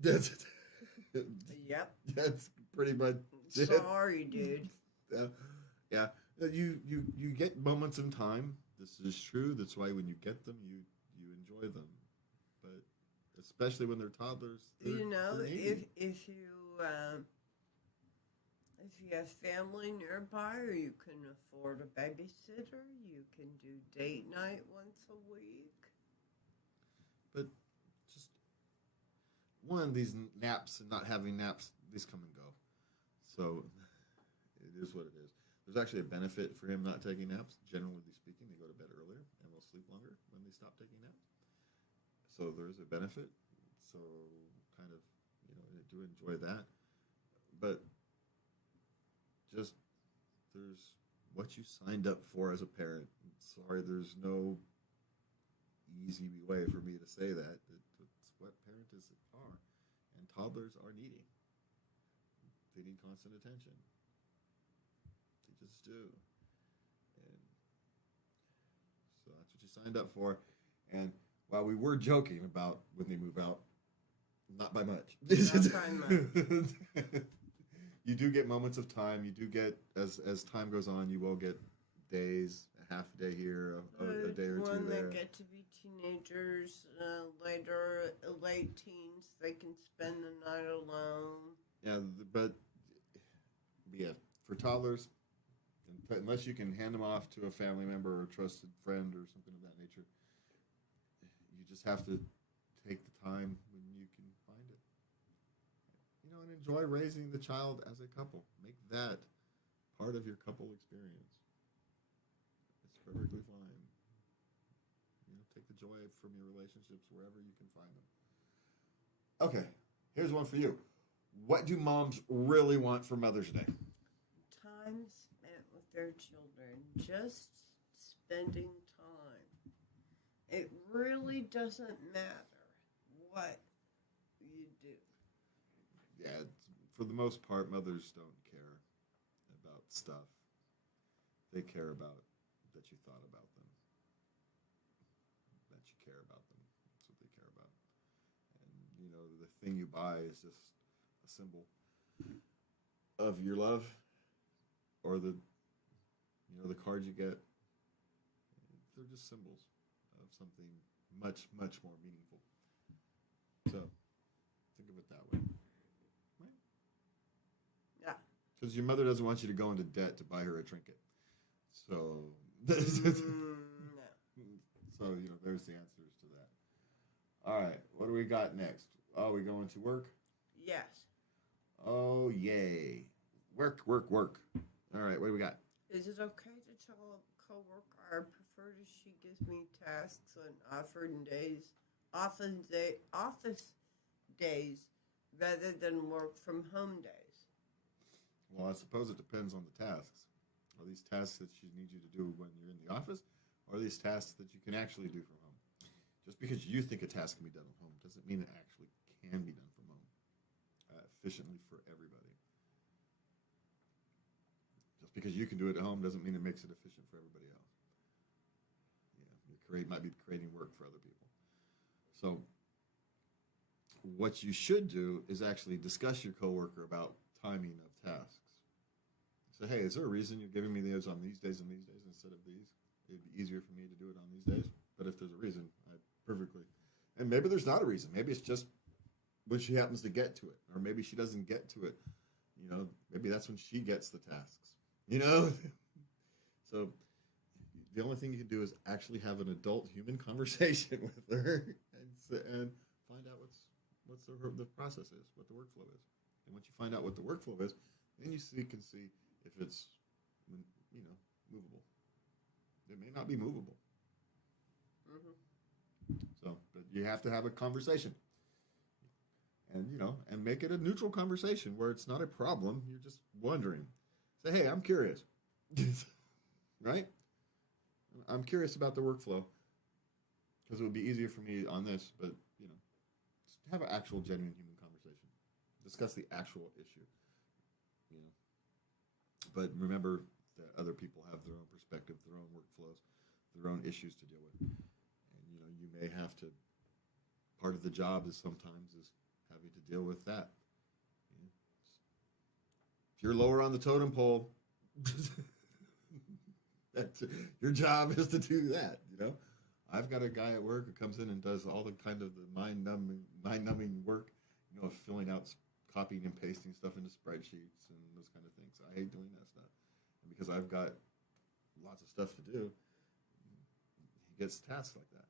That's it. Yep. That's pretty much it. Sorry, dude. Yeah. You get moments in time. This is true. That's why when you get them, you enjoy them. But especially when they're toddlers. You know, they're needy. if you have family nearby, or you can afford a babysitter, you can do date night once a week. But just these naps and not having naps, these come and go. So it is what it is. There's actually a benefit for him not taking naps. Generally speaking, they go to bed earlier and will sleep longer when they stop taking naps. So there is a benefit. So kind of, I do enjoy that. But just there's what you signed up for as a parent. Sorry, there's no easy way for me to say that. It's what parents are. And toddlers are needy. They need constant attention. They just do. And so that's what you signed up for. And while we were joking about when they move out, not by much. Not by much. You do get moments of time. You do get, as time goes on, you will get days, a half a day here, a day or two when there. they get to be teenagers, later, late teens, they can spend the night alone. Yeah, but yeah, for toddlers, unless you can hand them off to a family member or a trusted friend or something of that nature, you just have to take the time when you can find it. You know, and enjoy raising the child as a couple. Make that part of your couple experience. It's perfectly fine. You know, take the joy from your relationships wherever you can find them. Okay, here's one for you. What do moms really want for Mother's Day? Time spent with their children. Just spending time. It really doesn't matter what you do. Yeah, for the most part, mothers don't care about stuff. They care about that you thought about them, that you care about them. That's what they care about. And, you know, the thing you buy is just a symbol of your love, or the, you know, the card you get. They're just symbols of something much, much more meaningful. So, think of it that way. Yeah. Because your mother doesn't want you to go into debt to buy her a trinket. So, No. so you know, there's the answers to that. All right, what do we got next? Oh, we going to work? Yes. Oh, yay. Work, work, work. All right, what do we got? Is it okay to tell a coworker I prefer that she gives me tasks on office days rather than work from home days? Well, I suppose it depends on the tasks. Are these tasks that she needs you to do when you're in the office, or are these tasks that you can actually do from home? Just because you think a task can be done at home doesn't mean it actually can be done from home efficiently for everybody. Just because you can do it at home doesn't mean it makes it efficient for everybody else. Yeah, you might be creating work for other people. So what you should do is actually discuss your coworker about timing of tasks. Say, hey, is there a reason you're giving me those on these days and these days instead of these? It'd be easier for me to do it on these days. But if there's a reason, I perfectly. And maybe there's not a reason. Maybe it's just when she happens to get to it. Or maybe she doesn't get to it. You know, maybe that's when she gets the tasks. You know? So the only thing you can do is actually have an adult human conversation with her and find out what's the process is, what the workflow is. And once you find out what the workflow is, then you can see if it's, you know, movable. It may not be movable. Mm-hmm. So, but you have to have a conversation. And, you know, and make it a neutral conversation where it's not a problem. You're just wondering. Say, hey, I'm curious. Right? I'm curious about the workflow. Because it would be easier for me on this, but, you know, just have an actual genuine human conversation. Discuss the actual issue. You know. But remember that other people have their own perspective, their own workflows, their own issues to deal with. And, you know, you may have to, part of the job is sometimes is having to deal with that. You know, if you're lower on the totem pole, your job is to do that, you know. I've got a guy at work who comes in and does all the kind of the mind-numbing work, you know, of filling out, copying and pasting stuff into spreadsheets and those kind of things. I hate doing that stuff. And because I've got lots of stuff to do, he gets tasks like that.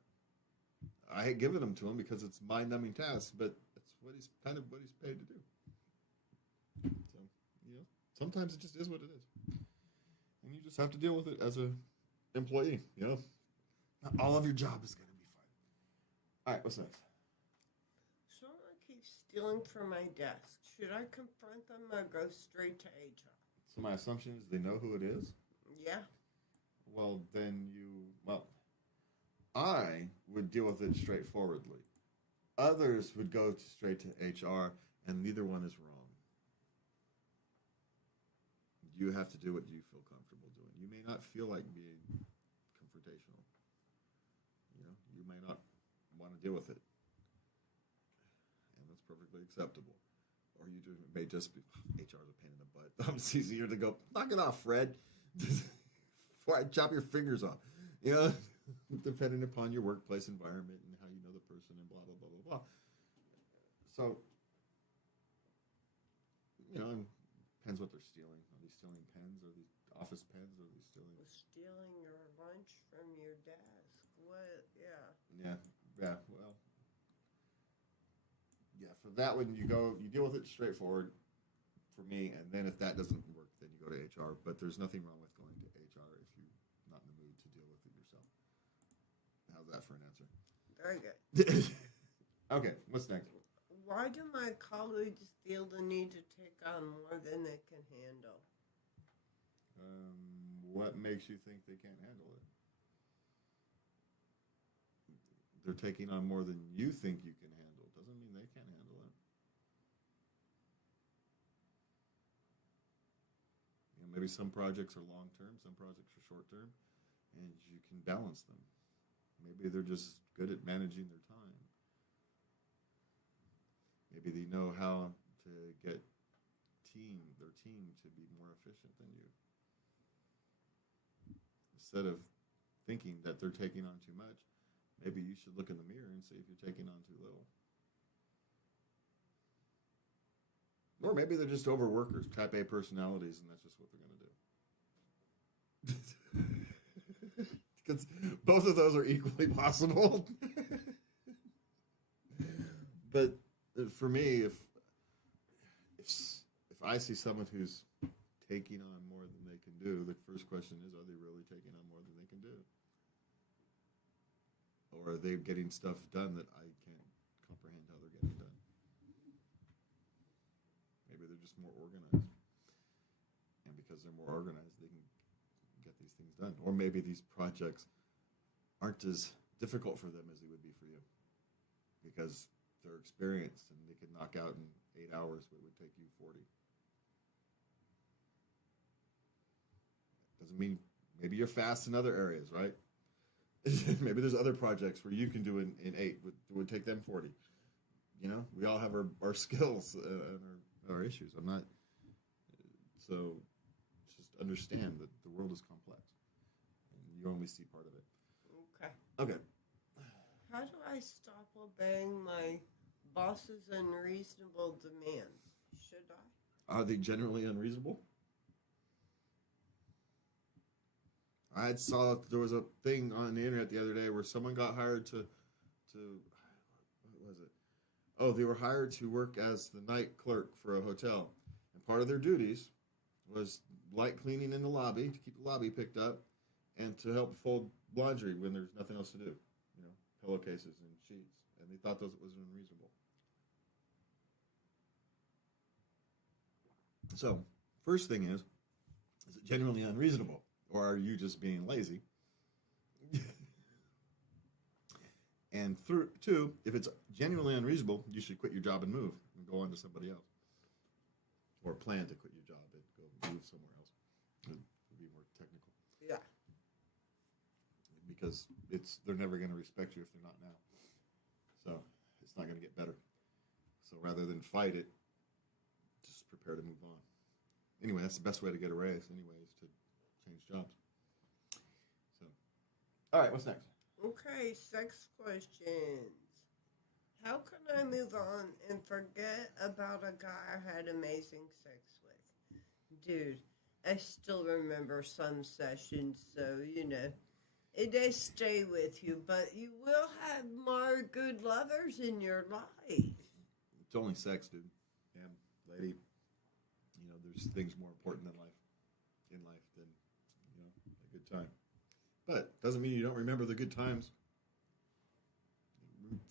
I hate giving them to him because it's mind-numbing tasks, but that's what he's paid to do. So, you know, sometimes it just is what it is. And you just have to deal with it as an employee, you know. Not all of your job is going to be fun. All right, what's next? Someone keeps stealing from my desk. Should I confront them or go straight to HR? So my assumption is they know who it is? Yeah. Well, then I would deal with it straightforwardly. Others would go straight to HR, and neither one is wrong. You have to do what you feel comfortable doing. You may not feel like being confrontational. you may not want to deal with it. And that's perfectly acceptable. Or you just, may just be, HR is a pain in the butt. It's easier to go, knock it off, Fred, before I chop your fingers off. You know, depending upon your workplace environment and how you know the person and blah, blah, blah, blah, blah. So, you know, it depends what they're stealing. Are they stealing pens? Are they office pens? Are they stealing? Stealing your lunch from your desk. What? Yeah. Yeah. Yeah. Well. Yeah. For that one, you deal with it straightforward. For me, and then if that doesn't work, then you go to HR. But there's nothing wrong with going to HR if you're not in the mood to deal with it yourself. How's that for an answer? Very good. Okay. What's next? Why do my colleagues feel the need to take on more than they can handle? What makes you think they can't handle it? They're taking on more than you think you can handle. Doesn't mean they can't handle it. You know, maybe some projects are long term, some projects are short term, and you can balance them. Maybe they're just good at managing their time. Maybe they know how to get their team to be more efficient than you. Instead of thinking that they're taking on too much, maybe you should look in the mirror and see if you're taking on too little. Or maybe they're just overworkers, type A personalities, and that's just what they're going to do. Because both of those are equally possible. But for me, if I see someone who's taking on more than they can do, the first question is, are they really taking on more than they can do? Or are they getting stuff done that I can't comprehend how they're getting done? Maybe they're just more organized. And because they're more organized, they can get these things done. Or maybe these projects aren't as difficult for them as they would be for you. Because they're experienced and they can knock out in 8 hours what would take you 40. Doesn't mean maybe you're fast in other areas, right? Maybe there's other projects where you can do in 8 would take them 40. You know, we all have our skills and our issues. I'm not so just understand that the world is complex and you only see part of it. Okay. How do I stop obeying my boss's unreasonable demands? Should I? Are they generally unreasonable? I saw there was a thing on the internet the other day where someone got hired to what was it? Oh, they were hired to work as the night clerk for a hotel. And part of their duties was light cleaning in the lobby to keep the lobby picked up and to help fold laundry when there's nothing else to do. You know, pillowcases and sheets. And they thought those was unreasonable. So, first thing is it genuinely unreasonable? Or are you just being lazy? And two, if it's genuinely unreasonable, you should quit your job and move and go on to somebody else. Or plan to quit your job and go move somewhere else. It would be more technical. Yeah. Because they're never going to respect you if they're not now. So it's not going to get better. So rather than fight it, just prepare to move on. Anyway, that's the best way to get a raise anyway, is to change jobs. So, all right, what's next? Okay, sex questions. How can I move on and forget about a guy I had amazing sex with? Dude, I still remember some sessions, so, you know, it does stay with you, but you will have more good lovers in your life. It's only sex, dude. Yeah, lady. You know, there's things more important than in life than, you know, a good time. But doesn't mean you don't remember the good times.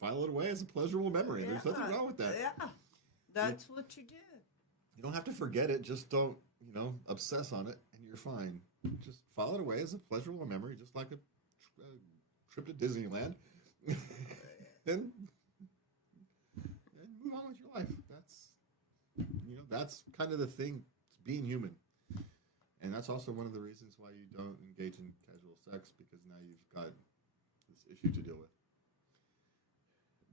File it away as a pleasurable memory. There's nothing wrong with that. Yeah, that's what you do. You don't have to forget it. Just don't, you know, obsess on it, and you're fine. Just file it away as a pleasurable memory, just like a trip to Disneyland, and move on with your life. That's kind of the thing. It's being human. And that's also one of the reasons why you don't engage in casual sex, because now you've got this issue to deal with.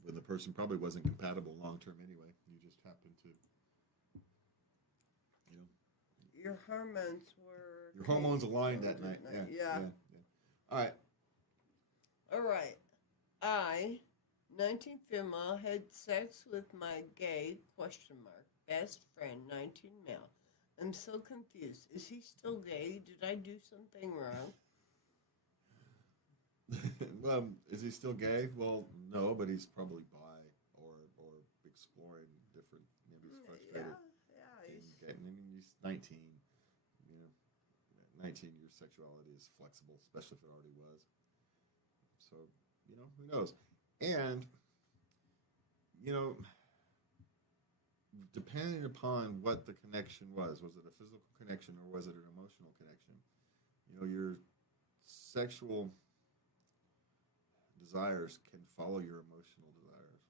when the person probably wasn't compatible long term anyway. You just happened to, you know, Your hormones were. your hormones aligned that night. Yeah. All right. All right. I, 19 female, had sex with my gay best friend, 19 male. I'm so confused. Is he still gay? Did I do something wrong? Well, is he still gay? Well, no, but he's probably bi or exploring different. Maybe he's frustrated. Yeah. I mean, he's 19. You know, 19. Your sexuality is flexible, especially if it already was. So, you know, who knows? And, you know, depending upon what the connection was it a physical connection or was it an emotional connection? You know, your sexual desires can follow your emotional desires.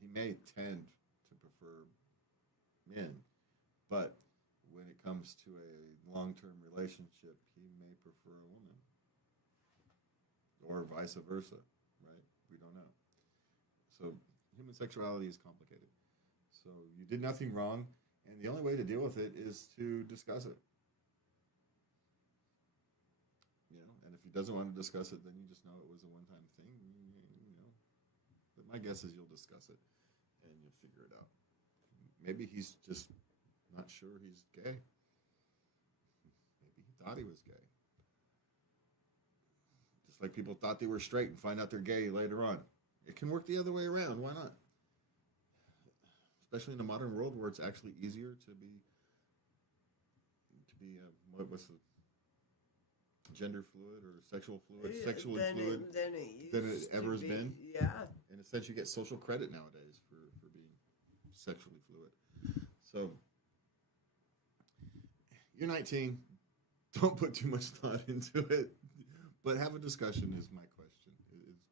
He may tend to prefer men, but when it comes to a long-term relationship, he may prefer a woman. Or vice versa, right? We don't know. So human sexuality is complicated. So you did nothing wrong, and the only way to deal with it is to discuss it. You know, and if he doesn't want to discuss it, then you just know it was a one-time thing. You know, but my guess is you'll discuss it, and you'll figure it out. Maybe he's just not sure he's gay. Maybe he thought he was gay. Just like people thought they were straight and find out they're gay later on. It can work the other way around. Why not? Especially in the modern world where it's actually easier to be what's the gender fluid or sexual fluid, sexually fluid than it ever has been. Yeah. In a sense, you get social credit nowadays for being sexually fluid. So you're 19. Don't put too much thought into it. But have a discussion is my question.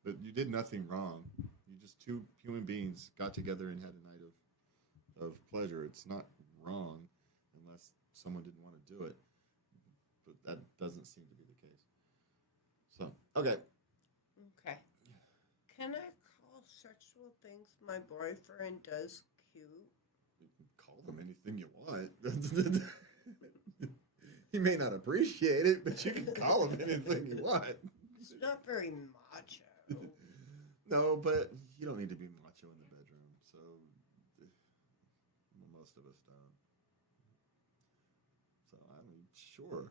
But you did nothing wrong. You just two human beings got together and had a night of pleasure. It's not wrong unless someone didn't want to do it. But that doesn't seem to be the case. So, okay. Okay. Can I call sexual things my boyfriend does cute? You can call them anything you want. He may not appreciate it, but you can call him anything you want. It's not very macho. No, but you don't need to be macho in the bedroom. So most of us don't. So I mean, sure.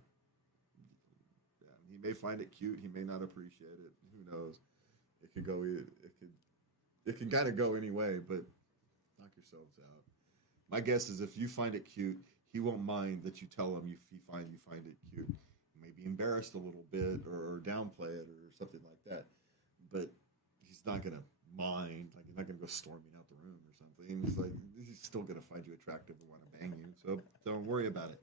Yeah, he may find it cute. He may not appreciate it. Who knows? It could go. It can kind of go any way. But knock yourselves out. My guess is if you find it cute, he won't mind that you tell him you find it cute. He may be embarrassed a little bit or downplay it or something like that. But he's not going to mind. Like, he's not going to go storming out the room or something. He's like, he's still going to find you attractive and want to bang you. So don't worry about it.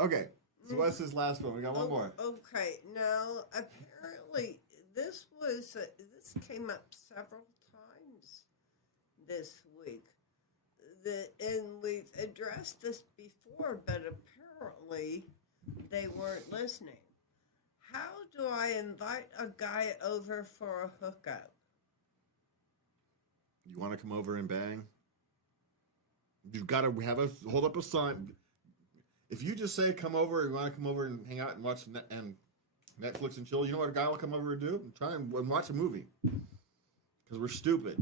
Okay. So what's this last one? We got one more. Okay. Now, apparently, this came up several times this week. And we've addressed this before, but apparently they weren't listening. How do I invite a guy over for a hookup? You want to come over and bang? You've got to hold up a sign. If you just say come over, you want to come over and hang out and watch and Netflix and chill, you know what a guy will come over and do? Try and watch a movie. Because we're stupid.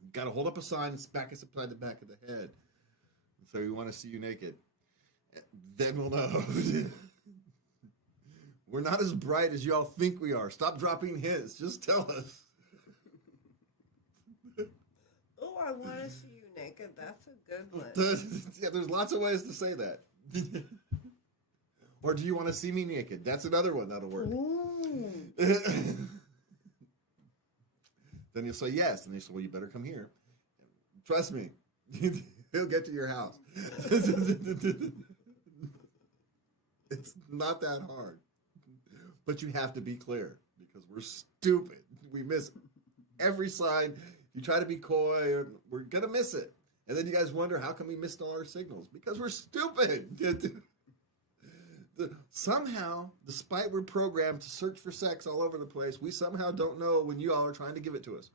You got to hold up a sign and smack us upside the back of the head. And so we want to see you naked. Then we'll know. We're not as bright as y'all think we are. Stop dropping hints. Just tell us. Oh, I want to see you naked. That's a good one. Yeah, there's lots of ways to say that. Or do you want to see me naked? That's another one that'll work. Then you'll say yes. And they say, well, you better come here. Trust me. He'll get to your house. It's not that hard. But you have to be clear because we're stupid. We miss every sign. You try to be coy, we're going to miss it. And then you guys wonder, how come we missed all our signals? Because we're stupid. Somehow, despite we're programmed to search for sex all over the place, we somehow don't know when you all are trying to give it to us.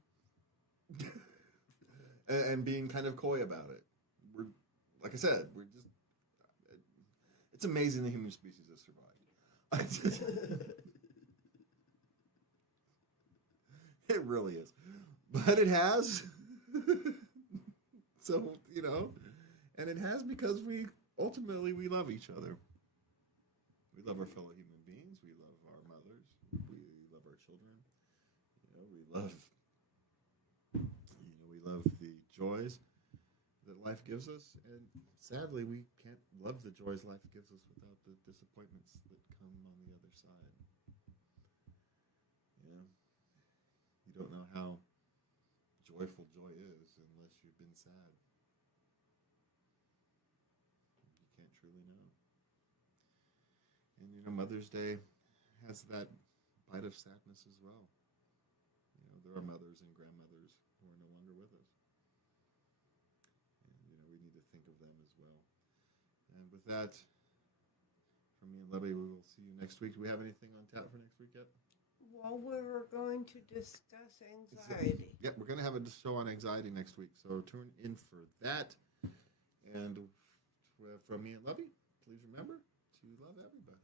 And being kind of coy about it. We're, like I said, we're just... It's amazing the human species has survived. It really is. But it has. So, and it has because we love each other. We love our fellow human beings. We love our mothers. We love our children. We love the joys that life gives us. And sadly, we can't love the joys life gives us without the disappointments that come on the other side. You don't know how joyful joy is unless you've been sad. You can't truly know. And Mother's Day has that bite of sadness as well. There are mothers and grandmothers who are no longer with us. And we need to think of them as well. And with that, from me and Libby, we will see you next week. Do we have anything on tap for next week yet? Well, we were going to discuss anxiety. Yeah, we're going to have a show on anxiety next week, so tune in for that. And from me and Libby, please remember to love everybody.